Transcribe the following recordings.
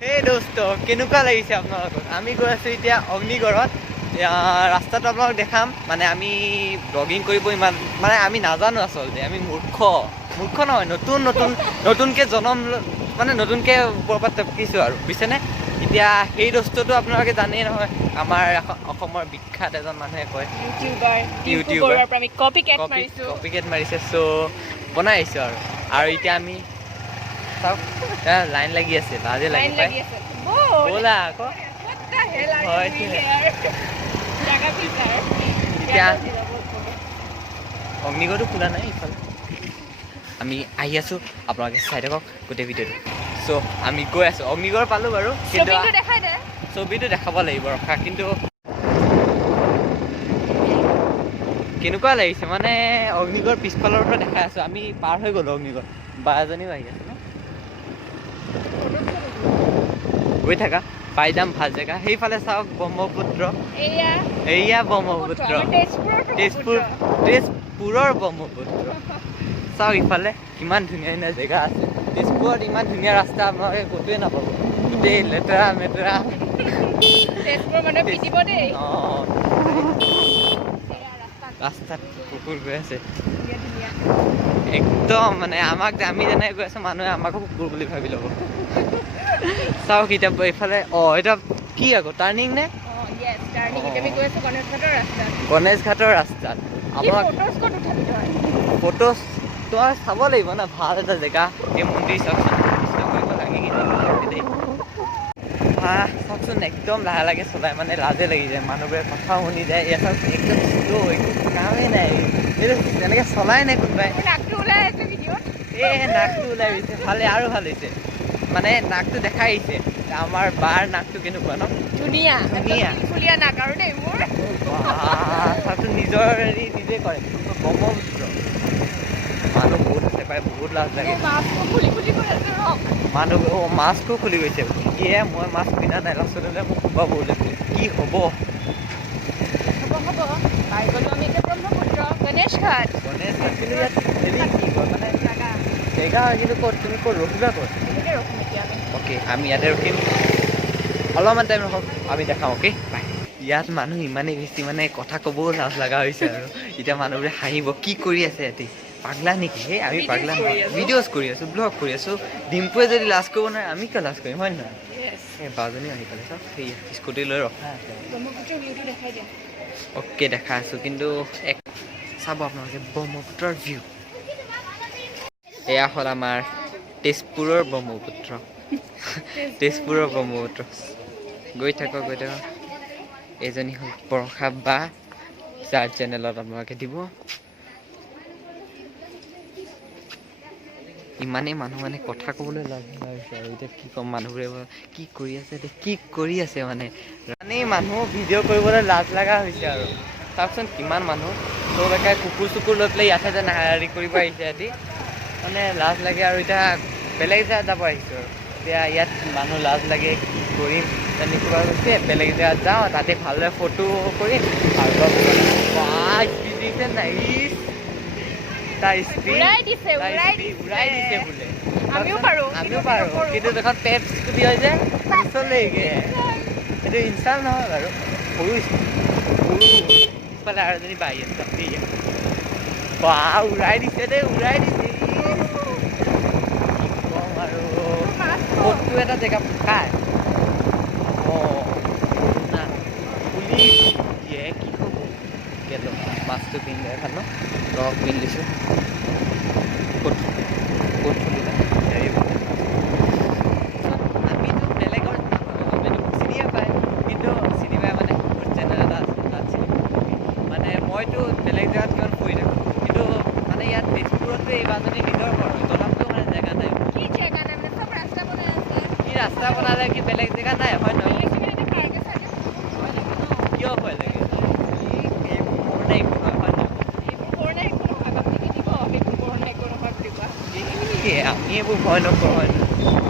Hey দোস্ত কেনেকুৱা লাগিছে আপোনালোকক আমি গৈ আছোঁ এতিয়া অগ্নিগড়ত ৰাস্তাটো আপোনালোক দেখাম মানে আমি ব্লগিং কৰিব ইমান মানে আমি নাজানো আচলতে আমি মূৰ্খ নহয় নতুনকৈ জনম মানে নতুনকৈ ওপৰৰ পৰা টপকিছোঁ আৰু বুজিছেনে এতিয়া সেই দোস্তটো আপোনালোকে জানেই নহয় আমাৰ অসমৰ বিখ্যাত এজন মানুহে কয় ইউটিউবাৰ কপিকেট মাৰিছে চ' বনাই আহিছোঁ আৰু এতিয়া আমি চাওক লাইন লাগি আছে লাজে লাগি পায় ব'লা আকৌ হয় এতিয়া অগ্নিগড়টো খোলা নাই ইফালে আমি আহি আছোঁ আপোনালোকে চাই থাকক গোটেই ভিডিঅ'টো চ' আমি গৈ আছোঁ অগ্নিগড় পালোঁ বাৰু কিন্তু ছবিটো দেখাব লাগিব ৰখা কিন্তু কেনেকুৱা লাগিছে মানে অগ্নিগড় পিছফালৰ পৰা দেখাই আছোঁ আমি পাৰ হৈ গ'লোঁ অগ্নিগড় বা এজনীও আহি আছে ন গৈ থাকা পাই যাম ভাল জেগা সেইফালে চাওক ব্ৰহ্মপুত্ৰ এয়া ব্ৰহ্মপুত্ৰ তেজপুৰৰ ব্ৰহ্মপুত্ৰ চাওক ইফালে কিমান ধুনীয়া ধুনীয়া জেগা আছে তেজপুৰত ইমান ধুনীয়া ৰাস্তা আপোনালোকে ক'তোৱে নাপাব গোটেই লেতেৰা মেতেৰা ৰাস্তাত কুকুৰ গৈ আছে একদম মানে আমাক আমি যেনেকৈ গৈ আছোঁ মানুহে আমাকো কুকুৰ বুলি ভাবি ল'ব চাওক এতিয়া এইফালে এতিয়া কি আকৌ টাৰ্ণিং নে গণেশ ঘাটৰ ৰাস্তাত আমাক ফটো তোমাৰ চাব লাগিব না ভাল এটা জেগা এই মন্দিৰ চাওকচোন কৰিব লাগে দেই চাওকচোন একদম লাহে লাহে চলাই মানে লাজে লাগি যায় মানুহবোৰে কথাও শুনি যায় ইয়াত চাওক একদম শ্ল' একো কামেই নাই এইটো তেনেকৈ চলাই নাই কোনোবাই নাকটো ওলাই গৈছে ভালে আৰু ভাল হৈছে মানে নাকটো দেখাই আহিছে আমাৰ বাৰ নাকটো কেনেকুৱা ন ধুনীয়া নাক আৰু দেই মোৰ নিজৰ হেৰি নিজে কৰে ব্ৰহ্মপুত্ৰ মানুহ বহুত আছে প্ৰায় বহুত লাজ লাগে মানুহ মাছটো খুলি গৈছে এয়া মই মাছ পিন্ধা নাই লাষ্টলৈ মোক খুৱাব বোলে কি হ'ব গণেশ ঘাট কিন্তু ইয়াত হেৰি কি কয় মানে জেগা কিন্তু ক'ত তুমি ক'ত ৰখিবা ক'ত অ'কে আমি ইয়াতে ৰখিম অলপমান টাইম ৰখক আমি দেখাম অ'কে বাই ইয়াত মানুহ ইমানেই বেছি মানে কথা ক'বও লাজ লগা হৈছে আৰু এতিয়া মানুহবোৰে হাঁহিব কি কৰি আছে ইয়াতে পাগলা নেকি সেই আমি পাগলা ভিডিঅ'জ কৰি আছোঁ ব্লগ কৰি আছোঁ ডিম্পুৱে যদি লাজ কৰিব নোৱাৰে আমি কিয় লাজ কৰিম হয় নহয় এই বাজনী আহি পালে চাওক সেই স্কুটি লৈ ৰখা আছে অ'কে দেখা আছোঁ কিন্তু এক চাব আপোনালোকে ব্ৰহ্মপুত্ৰৰ ভিউ এয়া হ'ল আমাৰ তেজপুৰৰ ব্ৰহ্মপুত্ৰ গৈ থাকক এইজনী হ'ল বৰষা বা যাৰ চেনেলত আপোনালোকে দিব ইমানেই মানুহ মানে কথা ক'বলৈ লাজ হৈছে আৰু এতিয়া কি ক'ম মানুহবোৰে কি কৰি আছে মানে মানুহ ভিডিঅ' কৰিবলৈ লাজ লগা হৈছে আৰু চাওকচোন কিমান মানুহ চব একে কুকুৰ চুকুৰ লৈ পেলাই ইয়াতে যেন হেৰি কৰিব আহিছে সিহঁতি মানে লাজ লাগে আৰু এতিয়া বেলেগ জেগাত যাব আহিছোঁ আৰু এতিয়া ইয়াত মানুহ লাজ লাগে কি কৰিম তেনেকুৱা হৈছে বেলেগ জেগাত যাওঁ তাতে ভালদৰে ফটো কৰিম আৰু উৰাই দিছে বোলে আমিও পাৰোঁ কিন্তু এখন পেপ স্কুটি হয় যে নচলেগে সেইটো ইনচাল নহয় বাৰু সৰু ইফালে আৰু এজনী বাই আছে উৰাই দিছে কম আৰু ক'তো এটা জেগা খাই পুলিচ দিয়ে কি হ'ব কেলো মাছটো পিন্ধি ভাল ন ৰস পিন্ধিছোঁ ক'ত ফুলিলে হেৰি আমিতো বেলেগৰ চিনিয়ে পায় কিন্তু চিনি পায় মানে মোৰ চেনেল এটা আছে তাত চিনি পায় মানে মইতো বেলেগ জেগাত কিমান ফুৰি থাকোঁ কিন্তু মানে ইয়াত তেজপুৰতো এই বাজনী নিজৰ ঘৰ তথাপিতো মানে জেগা নাই কি ৰাস্তা বনালে কি বেলেগ জেগা নাই হয় নহয় কিয় ভয় লাগে আমি এইবোৰ ভয় নকৰোঁ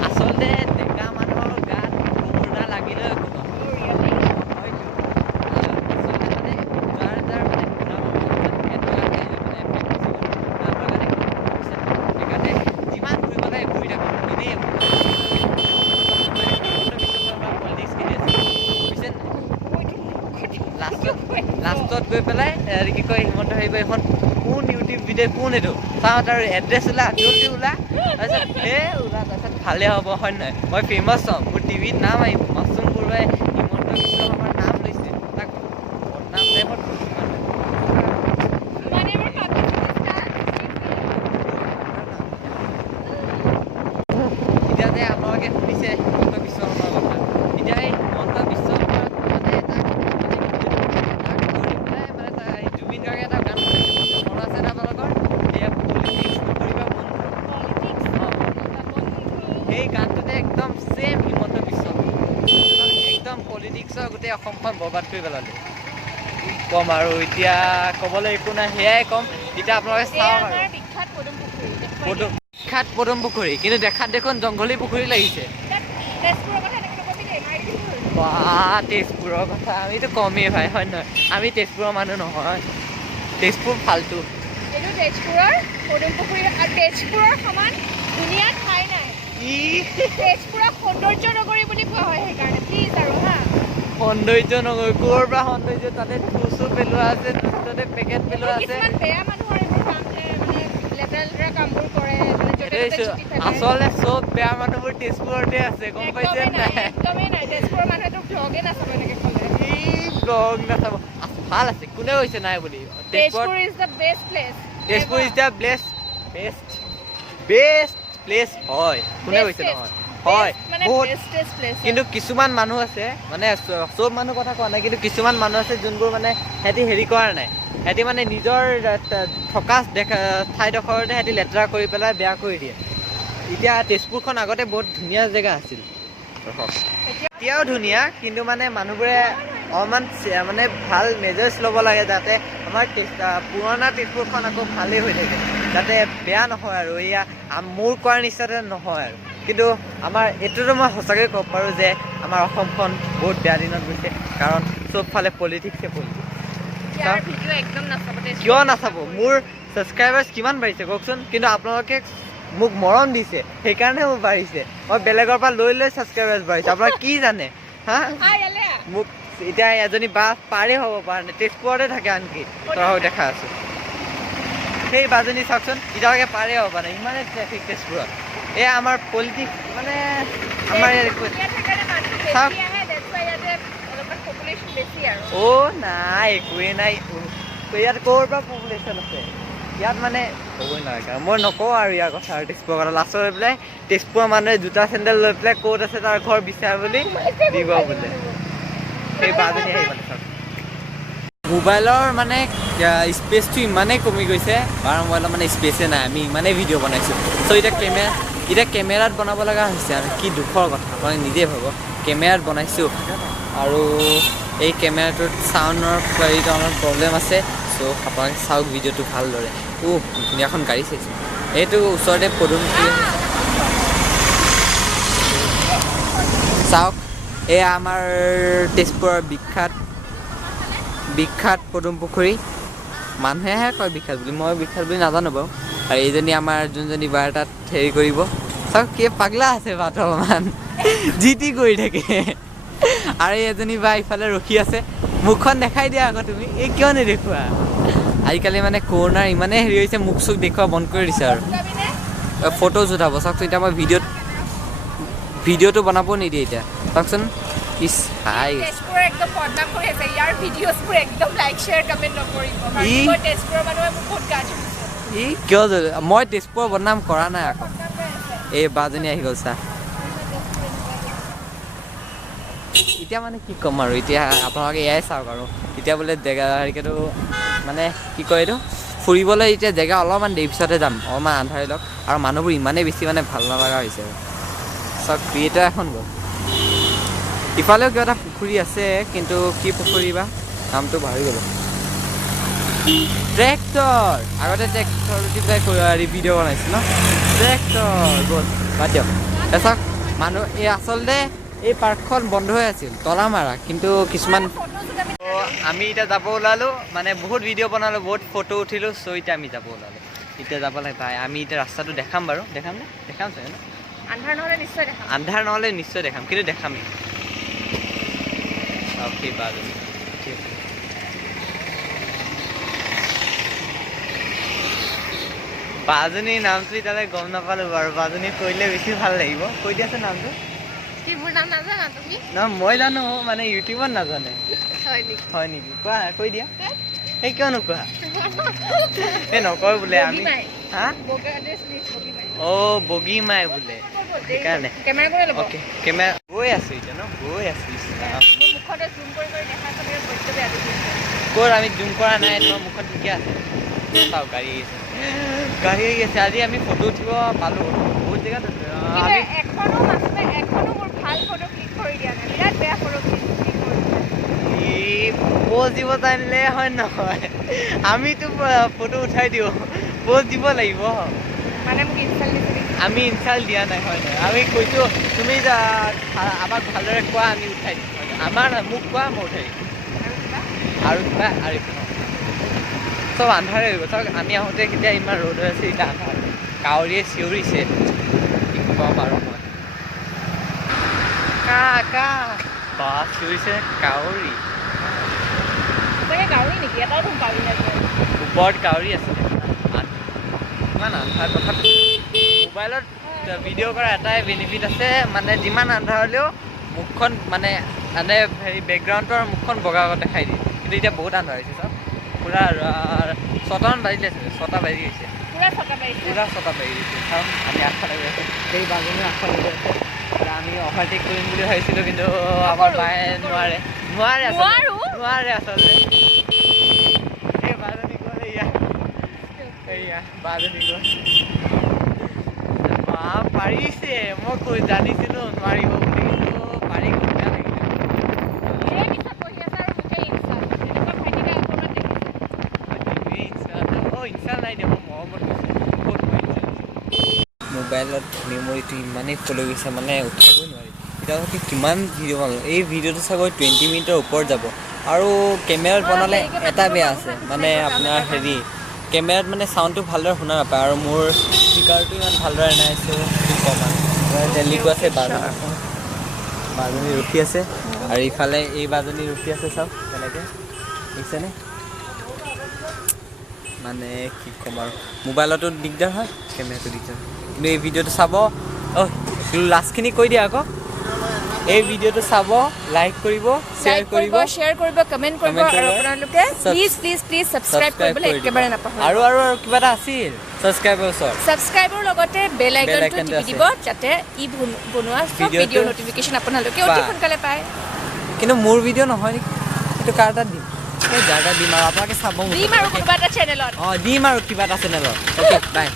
আচলতে ডেকা মানুহৰ গাত কোৰোণা লাগিলে যিমান ফুৰিব লাগে ঘূৰি থাকোঁ এনেই ওচৰত গৈ পেলাই কি কয় হিমন্ত ভাবিব এখন কোন ইউটিউব ভিডিঅ' কোন এইটো চাওঁ তাৰ এড্ৰেছ ওলা জলদি ওলা তাৰপিছত ওলা তাৰপিছত ভালে হ'ব হয় নহয় মই ফেমাছ হ'ম মোৰ টিভিত নাম আহিব মাছৰুম বৰুৱাই হিমন্ত বিশ্ব শৰ্মাৰ নাম লৈছে তাক বদনাম টাইপত এতিয়া যে আপোনালোকে শুনিছে হিমন্ত বিশ্ব শৰ্মাৰ কথা এতিয়া এই হিমন্ত বিশ্ব শৰ্মাক মানে তাক ধৰি পেলাই মানে জুবিন গাৰ্গে এটা গান বনাইছে মনত আছে নে আপোনালোকৰ এয়া পলিটিক্স নকৰিবা সেই গানটোতে একদম ছেম হিমন্ত বিশ্ব একদম পলিটিক্সৰ গোটেই অসমখন বৰবাদ কৰি পেলালে কম আৰু এতিয়া ক'বলৈ একো নাই সেয়াই ক'ম এতিয়া আপোনালোকে চাওক আৰু বিখ্যাত পদুম পুখুৰী কিন্তু দেখাত দেখোন জংঘলী পুখুৰী লাগিছে তেজপুৰৰ কথা আমিতো কমেই ভাই হয় নহয় আমি তেজপুৰৰ মানুহ নহয় তেজপুৰ ফাল্টু এইটো তেজপুৰৰ পদুম পুখুৰী আৰু তেজপুৰৰ সমান ধুনীয়া ঠাই নাই তেজপুৰক সৌন্দৰ্য নগৰী বুলি কোৱা হয় সেইকাৰণে প্লিজ আৰু হা সৌন্দৰ্য নগৰী ক'ৰ পৰা সৌন্দৰ্য তাতে থুচু পেলোৱা আছে তাতে পেকেট পেলোৱা আছে কিছুমান বেয়া মানুহৰ এইবোৰ কাম মানে লেতেৰা লেতেৰা কামবোৰ কৰে আচলতে চব বেয়া মানুহবোৰ তেজপুৰতে আছে গম পাইছে নাই একদমেই নাই তেজপুৰৰ মানুহেতো ব্লগে নাচাব এনেকে ক'লে ব্লগ নাচাব ভাল আছে কোনে কৈছে নাই বুলি Tezpur is the best place Tezpur is the best place হয় কোনে কৈছে নহয় হয় বহুত কিন্তু কিছুমান মানুহ আছে মানে চব মানুহ কথা কোৱা নাই কিন্তু কিছুমান মানুহ আছে যোনবোৰ মানে সিহঁতি হেৰি কৰা নাই সিহঁতি মানে নিজৰ থকা ঠাইডোখৰতে সিহঁতি লেতেৰা কৰি পেলাই বেয়া কৰি দিয়ে এতিয়া তেজপুৰখন আগতে বহুত ধুনীয়া জেগা আছিল এতিয়াও ধুনীয়া কিন্তু মানে মানুহবোৰে অলপমান মানে ভাল মেজাৰ্ছ ল'ব লাগে যাতে আমাৰ পুৰণা তেজপুৰখন আকৌ ভালেই হৈ থাকে যাতে বেয়া নহয় আৰু এয়া মোৰ কোৱাৰ নিচিনাতে নহয় আৰু কিন্তু আমাৰ এইটোতো মই সঁচাকৈ ক'ব পাৰোঁ যে আমাৰ অসমখন বহুত বেয়া দিনত গৈছে কাৰণ চবফালে পলিটিক্সে কিয় নাচাব মোৰ ছাবস্ক্ৰাইবাৰ্ছ কিমান বাঢ়িছে কওকচোন কিন্তু আপোনালোকে মোক মৰম দিছে সেইকাৰণে মোৰ বাঢ়িছে মই বেলেগৰ পৰা লৈ ছাবস্ক্ৰাইবাৰ্ছ বাঢ়িছে আপোনাক কি জানে হা মোক এতিয়া এজনী বা পাৰে হ'ব পৰা নাই তেজপুৰতে থাকে আনকি তই দেখা আছোঁ সেই বাজনী চাওকচোন এতিয়ালৈকে পাৰে হ'ব পৰা নাই ইমানেই ট্ৰেফিক তেজপুৰত এয়া আমাৰ পলিটিক্স মানে আমাৰ চাওক নাই একোৱেই নাই ইয়াত ক'ৰ পৰা পপুলেশ্যন আছে ইয়াত মানে ক'বই নালাগে মই নকওঁ আৰু ইয়াৰ কথা আৰু তেজপুৰৰ কথা লাষ্টত লৈ পেলাই তেজপুৰৰ মানুহে জোতা চেণ্ডেল লৈ পেলাই ক'ত আছে তাৰ ঘৰ বিচাৰ বুলি দিব বোলে সেই বাজনী আহি মানে চাওক মোবাইলৰ মানে স্পেচটো ইমানেই কমি গৈছে বাৰ মোবাইলৰ মানে স্পেচে নাই আমি ইমানেই ভিডিঅ' বনাইছোঁ চ' এতিয়া কেমেৰাত বনাব লগা হৈছে আৰু কি দুখৰ কথা আপোনালোকে নিজেই ভাবক কেমেৰাত বনাইছোঁ আৰু এই কেমেৰাটোত চাউণ্ডৰ কোৱালিটিটো অলপ প্ৰব্লেম আছে চ' আপোনালোকে চাওক ভিডিঅ'টো ভালদৰে ধুনীয়াখন গাড়ী চাইছোঁ এইটো ওচৰতে পদুম চাওক এয়া আমাৰ তেজপুৰৰ বিখ্যাত পদুম পুখুৰী মানুহেহে কয় বিখ্যাত বুলি মই বিখ্যাত বুলি নাজানো বাৰু আৰু এইজনী আমাৰ যোনজনী বাৰ তাত হেৰি কৰিব চাওক কি পাগলা আছে বাট অলপমান যি টি কৰি থাকে আৰু এজনী বা ইফালে ৰখি আছে মুখখন দেখাই দিয়া আকৌ তুমি এই কিয় নেদেখুৱা আজিকালি মানে কৰোণাৰ ইমানেই হেৰি হৈছে মুখ চুখ দেখুওৱা বন্ধ কৰি দিছে আৰু ফটোজ উঠাব চাওকচোন এতিয়া মই ভিডিঅ'টো বনাব নিদিয়ে এতিয়া চাওকচোন ইছ হাই কিয় মই তেজপুৰৰ বদনাম কৰা নাই আকৌ এই বাজনী আহি গ'ল চা এতিয়া মানে কি ক'ম আৰু এতিয়া আপোনালোকে এয়াই চাওক আৰু এতিয়া বোলে জেগা হেৰিকেতো মানে কি কয় এইটো ফুৰিবলৈ এতিয়া জেগা অলপমান দেৰি পিছতহে যাম অলপমান আন্ধাৰি লওক আৰু মানুহবোৰ ইমানেই বেছি মানে ভাল নলগা হৈছে আৰু চাওক ক্ৰিয়েটাৰ এখন গ'ল ইফালেও কিবা এটা পুখুৰী আছে কিন্তু কি পুখুৰী বা নামটো পাহৰি গ'লোঁ ট্ৰেক্টৰ আগতে ট্ৰেক্টৰ উঠি পেলাই ভিডিঅ' বনাইছোঁ ন ট্ৰেক্টৰ গ'ল বাদ দিয়ক চাওক মানুহ এই আচলতে এই পাৰ্কখন বন্ধ হৈ আছিল তলা মাৰা কিন্তু কিছুমান আমি এতিয়া যাব ওলালোঁ মানে বহুত ভিডিঅ' বনালোঁ বহুত ফটো উঠিলোঁ চ' এতিয়া আমি যাব ওলালোঁ এতিয়া যাব লাগে ভাই আমি এতিয়া ৰাস্তাটো দেখাম বাৰু দেখামনে দেখাম চাগে ন আন্ধাৰ নহ'লে নিশ্চয় দেখাম কিন্তু দেখামেই সেই বাজনী ঠিক আছে বাজনীৰ নামটো এতিয়ালৈ গম নাপালোঁ বাৰু বাজনী কৰিলে বেছি ভাল লাগিব কৈ দিয়াচোন নামটো কি মোৰ নাম নাজানা তুমি নহয় মই জানো মানে ইউটিউবত নাজানে হয় নেকি হয় নেকি কোৱা কৈ দিয়া এই কিয় নোকোৱা এই নকয় বোলে আমি হা অ' বগীমাই বোলে সেইকাৰণে কেমেৰা কৰি ল'ব অ'কে কেমেৰা গৈ আছোঁ এতিয়া ন গৈ আছোঁ মোৰ মুখতে জুম কৰি দেখা চবে বস্তু বেয়া দেখিছে ক'ত আমি জুম কৰা নাই তোমাৰ মুখত ঠিকে আছে চাওঁ গাড়ী আহিছে গাড়ী আহি আছে আজি আমি ফটো উঠিব পালোঁ বহুত জেগাত কিন্তু এখনো মাছতে এখনো মোৰ ভাল ফটো ক্লিক কৰি দিয়া নাই বিৰাট বেয়া ফটো ক্লিক কৰি প'জ দিব জানিলে হয় নহয় আমিতো ফটো উঠাই দিওঁ প'জ দিব লাগিব মানে মোক ইনচাল্ট দিছে আমি ইনচাল্ট দিয়া নাই হয় নহয় আমি কৈছোঁ তুমি আমাক ভালদৰে কোৱা আমি উঠাই দিম হয় আমাৰ মোক কোৱা মই উঠাই দিম আৰু কিবা আৰু একো নহয় চব আন্ধাৰে হৈ গ'ল চাওক আমি আহোঁতে কেতিয়া ইমান ৰ'দ হৈ আছে এতিয়া আন্ধাৰ কাউৰীয়ে চিঞৰিছে কি ক'ম আৰু মই বা চিঞৰিছে কাউৰী চাগে গাড়ী নেকি এটাও তুমি পাবি নাই ওপৰত কাউৰী আছিলে ইমান আন্ধাৰ তথাপি মোবাইলত ভিডিঅ' কৰা এটাই বেনিফিট আছে মানে যিমান আন্ধাৰ হ'লেও মুখখন মানে হেৰি বেকগ্ৰাউণ্ডৰ মুখখন বগা দেখাই দিয়ে কিন্তু এতিয়া বহুত আন্ধাৰ হৈছে চাওক পূৰা 6টামান বাজিলে আছিলে 6টা বাজি গৈছে পুৰা ছটা পাইছে পূৰা 6টা বাজি গৈছে চাওক আমি আগফালে গৈ আছোঁ সেই বাজনীও আগফালে গৈ আছে আমি অভাৰটেক কৰিম বুলি ভাবিছিলোঁ কিন্তু আমাৰ বায়ে নোৱাৰে আচলতে এই বাজনী গ'ল এয়া বাজনী গ'ল পাৰিছে মই কৈ জানিছিলোঁ নোৱাৰিব বুলি কিন্তু পাৰি গ'ল বেয়া লাগিছে মোবাইলত মেমৰিটো ইমানেই ফুল হৈ গৈছে মানে উঠাবই নোৱাৰি এতিয়ালৈকে কিমান ভিডিঅ' বনালোঁ এই ভিডিঅ'টো চাগৈ 20 মিনিটৰ ওপৰত যাব আৰু কেমেৰাত বনালে এটা বেয়া আছে মানে আপোনাৰ হেৰি কেমেৰাত মানে চাউণ্ডটো ভালদৰে শুনা নাপায় আৰু মোৰ স্পীকাৰটো ইমান ভালদৰে নাই চ' কি ক'ম আৰু দিল্লীটো আছে বাজনী ৰখি আছে আৰু ইফালে এই বাজনী ৰখি আছে চাওক তেনেকৈ দেখিছেনে মানে কি ক'ম আৰু মোবাইলতো দিগদাৰ হয় কেমেৰাটো দিগদাৰ হয় কিন্তু এই ভিডিঅ'টো চাব লাষ্টখিনি কৈ দিয়া আকৌ এই ভিডিঅ'টো চাব লাইক কৰিব শ্বেয়াৰ কৰিব কমেণ্ট কৰিব আৰু আপোনালোকে প্লিজ ছাবস্ক্ৰাইব কৰিবলৈ একেবাৰে নাপাহৰিব আৰু কিবা এটা আছিল ছাবস্ক্ৰাইবৰ লগতে বেল আইকনটো টিপি দিব যাতে ই বনোৱা সব ভিডিঅ' নটিফিকেশ্যন আপোনালোকে অতি সোনকালে পায় কিন্তু মোৰ ভিডিঅ' নহয় নেকি এইটো কাৰ তাত দিম যাৰ তাত দিম আৰু আপোনালোকে চাব দিম আৰু কোনোবা এটা চেনেলত দিম আৰু কিবা এটা চেনেলত অ'কে বাই